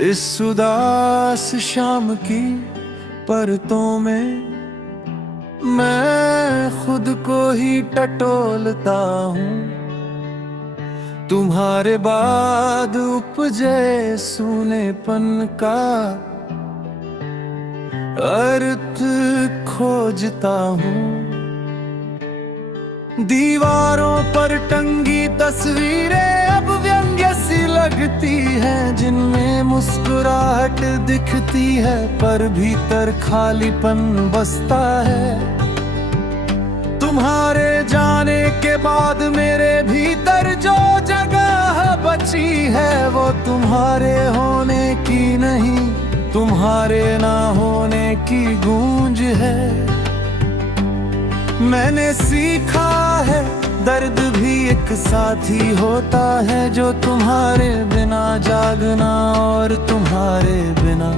इस उदास शाम की परतों में मैं खुद को ही टटोलता हूँ। तुम्हारे बाद उपजे सूनेपन का अर्थ खोजता हूँ। दीवारों पर टंगी तस्वीरें अब व्यंग्य सी लगती हैं, जिनमें मुस्कुराहट दिखती है पर भीतर खालीपन बसता है। तुम्हारे जाने के बाद मेरे भीतर जो जगह बची है वो तुम्हारे होने की नहीं, तुम्हारे ना होने की गूंज है। मैंने सीखा है दर्द भी एक साथी होता है, जो तुम्हारे बिना जागना और तुम्हारे बिना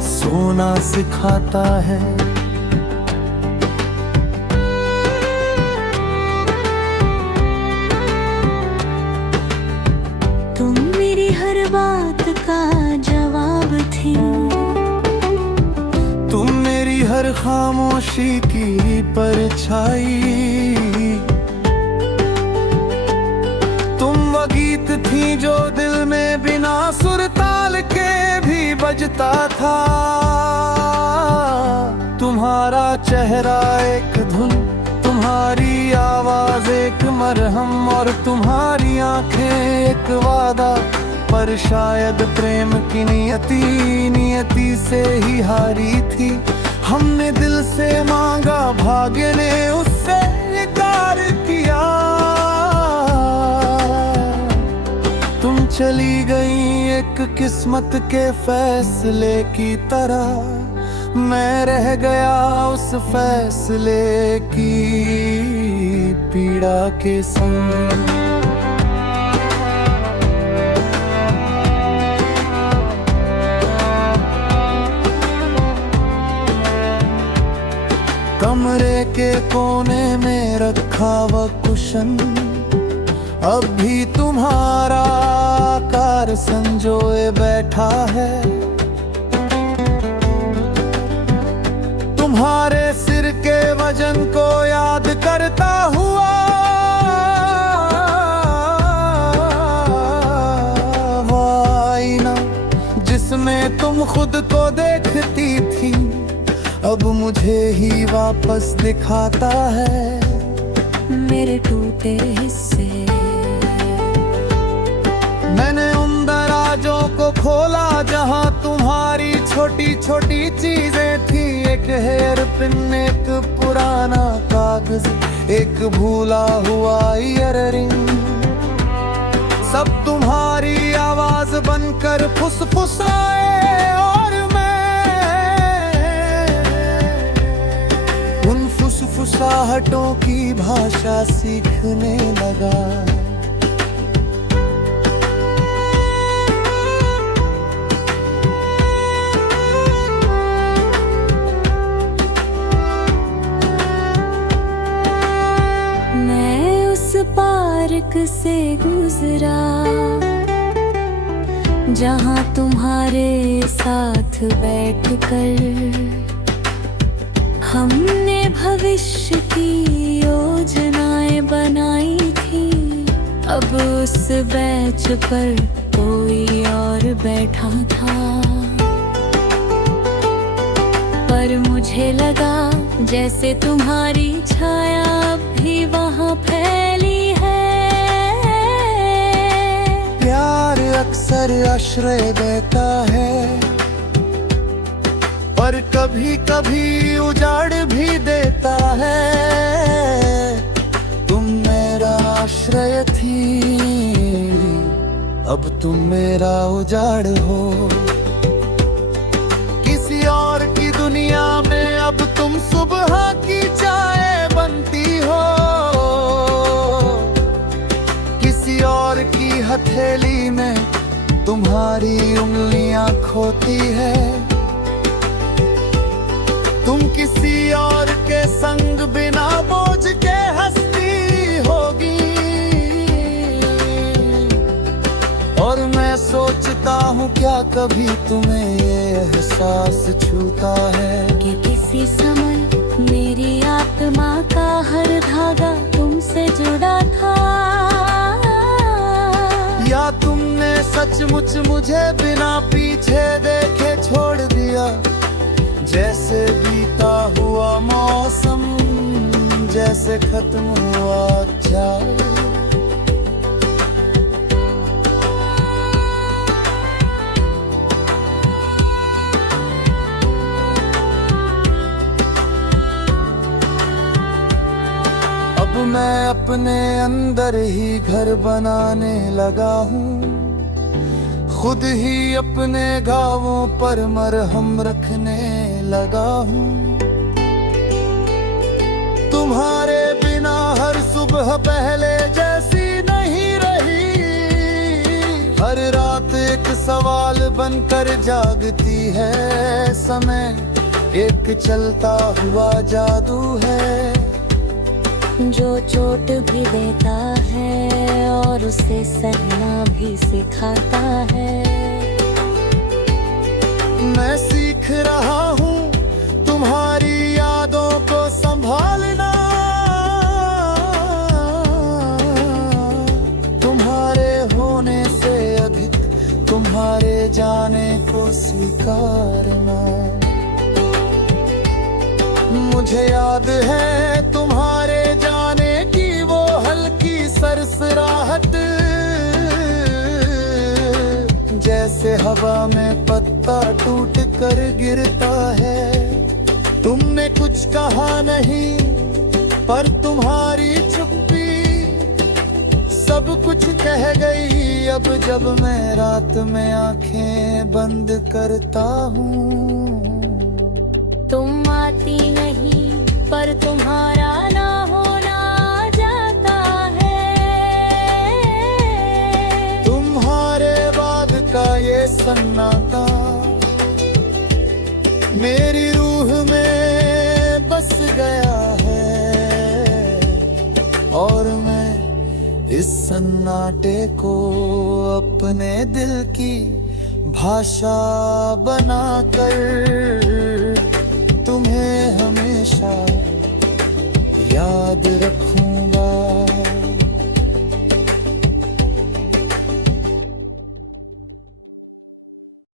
सोना सिखाता है। तुम मेरी हर बात का जवाब थी, तुम मेरी हर खामोशी की परछाई। तुम वो गीत थी जो दिल में बिना सुर ताल के भी बजता था। तुम्हारा चेहरा एक धुन, तुम्हारी आवाज एक मरहम और तुम्हारी आंखें एक वादा। पर शायद प्रेम की नियति से ही हारी थी। हमने दिल से मांगा, भाग्य ने उससे इनकार किया। तुम चली गई एक किस्मत के फैसले की तरह, मैं रह गया उस फैसले की पीड़ा के संग। कमरे के कोने में रखा वह कुशन अब भी तुम्हारा आकार संजोए बैठा है। तुम्हारे सिर के वजन को याद करता हुआ वो आईना जिसमें तुम खुद को देखती थी, अब मुझे ही वापस दिखाता है मेरे टूटे हिस्से। मैंने उन दराजों को खोला जहां तुम्हारी छोटी छोटी चीजें थी। एक हेयर पिन, एक पुराना कागज, एक भूला हुआ ईयररिंग। सब तुम्हारी आवाज बनकर फुसफुसाए और फुसफुसाहटों की भाषा सीखने लगा। मैं उस पार्क से गुजरा जहां तुम्हारे साथ बैठकर हमने भविष्य की योजनाएं बनाई थी। अब उस बेंच पर कोई और बैठा था, पर मुझे लगा जैसे तुम्हारी छाया अब भी वहां फैली है। प्यार अक्सर आश्रय देता है, पर कभी कभी उजाड़ भी देता है। तुम मेरा आश्रय थी, अब तुम मेरा उजाड़ हो। किसी और की दुनिया में अब तुम सुबह की चाय बनती हो। किसी और की हथेली में तुम्हारी उंगलियां खोती है। तुम किसी और के संग बिना बोझ के हंसती होगी, और मैं सोचता सोचता हूँ क्या कभी तुम्हें ये एहसास छूता है कि किसी समय मेरी आत्मा का हर धागा तुमसे जुड़ा था, या तुमने सचमुच मुझे बिना पीछे देखे छोड़ दिया। जैसे बीता हुआ मौसम, जैसे खत्म हुआ अच्छा। अब मैं अपने अंदर ही घर बनाने लगा हूँ, खुद ही अपने घावों पर मरहम रखने लगा हूँ। तुम्हारे बिना हर सुबह पहले जैसी नहीं रही, हर रात एक सवाल बनकर जागती है। समय एक चलता हुआ जादू है, जो चोट भी देता है और उसे सहना भी सिखाता है। मैं सीख रहा हूँ तुम्हारी यादों को संभालना, तुम्हारे होने से अधिक तुम्हारे जाने को स्वीकारना। मुझे याद है तुम्हारे जाने की वो हल्की सरसराहट, जैसे हवा में पत्ता टूट कर गिरता है। तुमने कुछ कहा नहीं, पर तुम्हारी चुप्पी सब कुछ कह गई। अब जब मैं रात में आंखें बंद करता हूँ, तुम आती नहीं पर तुम्हारा ना होना जाता है। तुम्हारे बाद का ये सन्नाटा मेरी रूह में बस गया है, और मैं इस सन्नाटे को अपने दिल की भाषा बनाकर तुम्हें हमेशा याद रखूंगा।